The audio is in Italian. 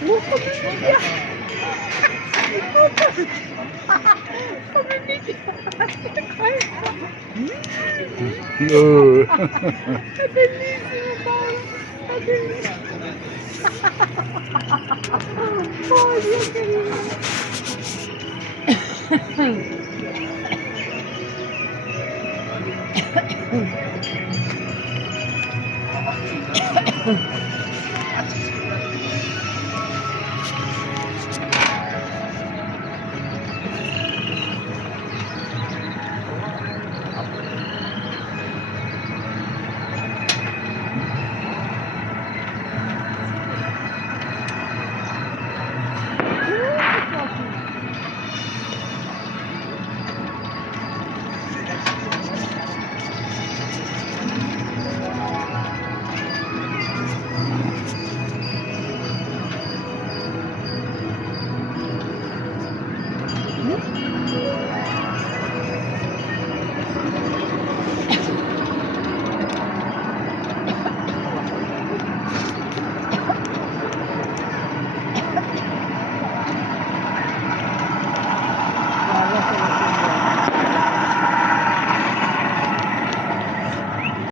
Molto bella. Come mi piace questo. È bellissimo Paolo, è bellissimo. Oh Dio che ridere.